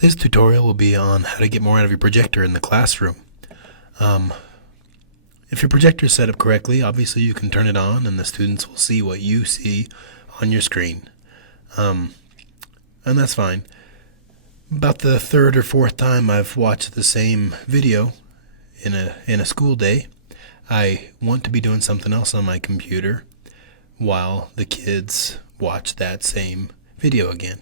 This tutorial will be on how to get more out of your projector in the classroom. Um, if your projector is set up correctly, obviously you can turn it on and the students will see what you see on your screen. And that's fine. About the third or fourth time I've watched the same video in a school day, I want to be doing something else on my computer while the kids watch that same video again.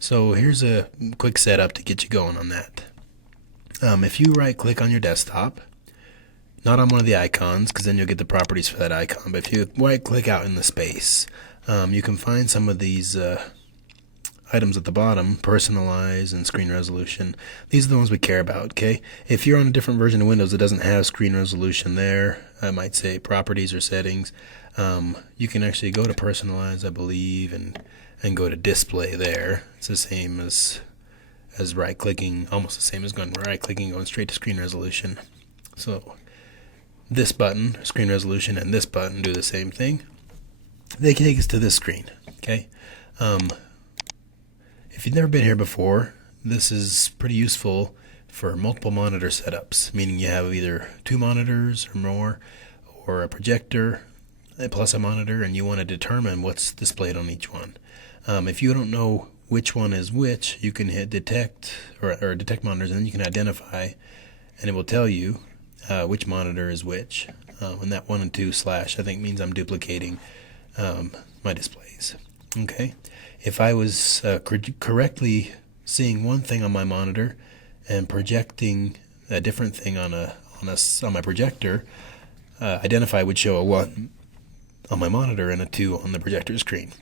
So here's a quick setup to get you going on that. If you right click on your desktop, not on one of the icons because then you'll get the properties for that icon, but if you right click out in the space, you can find some of these items at the bottom: personalize and screen resolution. These are the ones we care about, okay? If you're on a different version of Windows that doesn't have screen resolution there, I might say properties or settings, you can actually go to personalize, I believe, and go to display there. It's the same as right clicking, almost the same as going right clicking, going straight to screen resolution. So this button, screen resolution, and this button do the same thing. They can take us to this screen, okay? If you've never been here before, this is pretty useful for multiple monitor setups, meaning you have either 2 monitors or more, or a projector plus a monitor, and you want to determine what's displayed on each one. If you don't know which one is which, you can hit detect or detect monitors, and then you can identify, and it will tell you which monitor is which. And that 1 and 2 slash, I think, means I'm duplicating my displays. Okay. If I was correctly seeing one thing on my monitor and projecting a different thing on my projector, identify would show a 1 on my monitor and a 2 on the projector screen.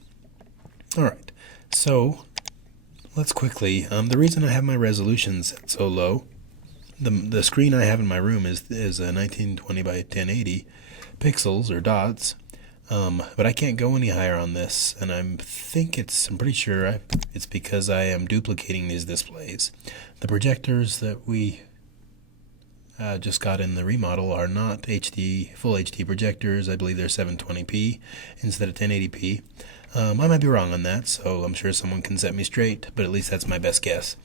Alright, so let's quickly, the reason I have my resolution set so low, the screen I have in my room is a 1920 by 1080 pixels or dots, but I can't go any higher on this, and I'm pretty sure it's because I am duplicating these displays. The projectors that we just got in the remodel are not full HD projectors. I believe they're 720p instead of 1080p. I might be wrong on that, so I'm sure someone can set me straight, but at least that's my best guess.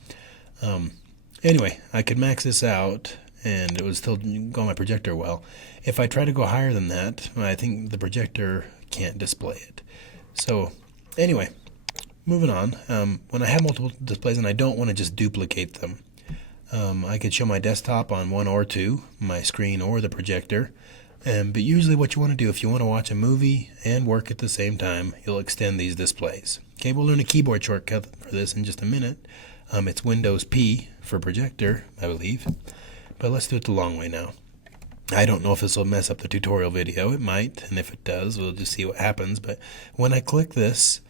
Anyway, I could max this out and it would still go on my projector well. If I try to go higher than that, I think the projector can't display it. So anyway, moving on. When I have multiple displays and I don't want to just duplicate them, I could show my desktop on 1 or 2, my screen or the projector. But usually what you want to do, if you want to watch a movie and work at the same time, you'll extend these displays. Okay, we'll learn a keyboard shortcut for this in just a minute. It's Windows P for projector, I believe. But let's do it the long way now. I don't know if this will mess up the tutorial video. It might, and if it does, we'll just see what happens. But when I click this,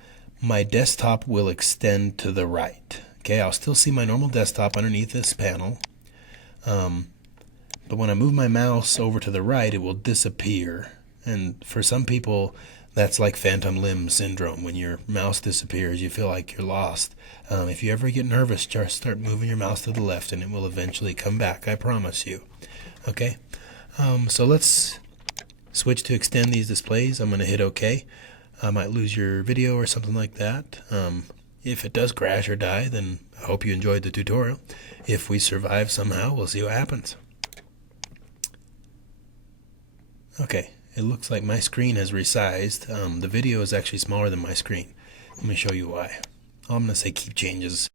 my desktop will extend to the right. Okay, I'll still see my normal desktop underneath this panel. But when I move my mouse over to the right, it will disappear. And for some people, that's like phantom limb syndrome. When your mouse disappears, you feel like you're lost. If you ever get nervous, just start moving your mouse to the left and it will eventually come back, I promise you. Okay, so let's switch to extend these displays. I'm going to hit OK. I might lose your video or something like that. If it does crash or die, then I hope you enjoyed the tutorial. If we survive somehow, we'll see what happens. Okay, it looks like my screen has resized. The video is actually smaller than my screen. Let me show you why. I'm going to say keep changes.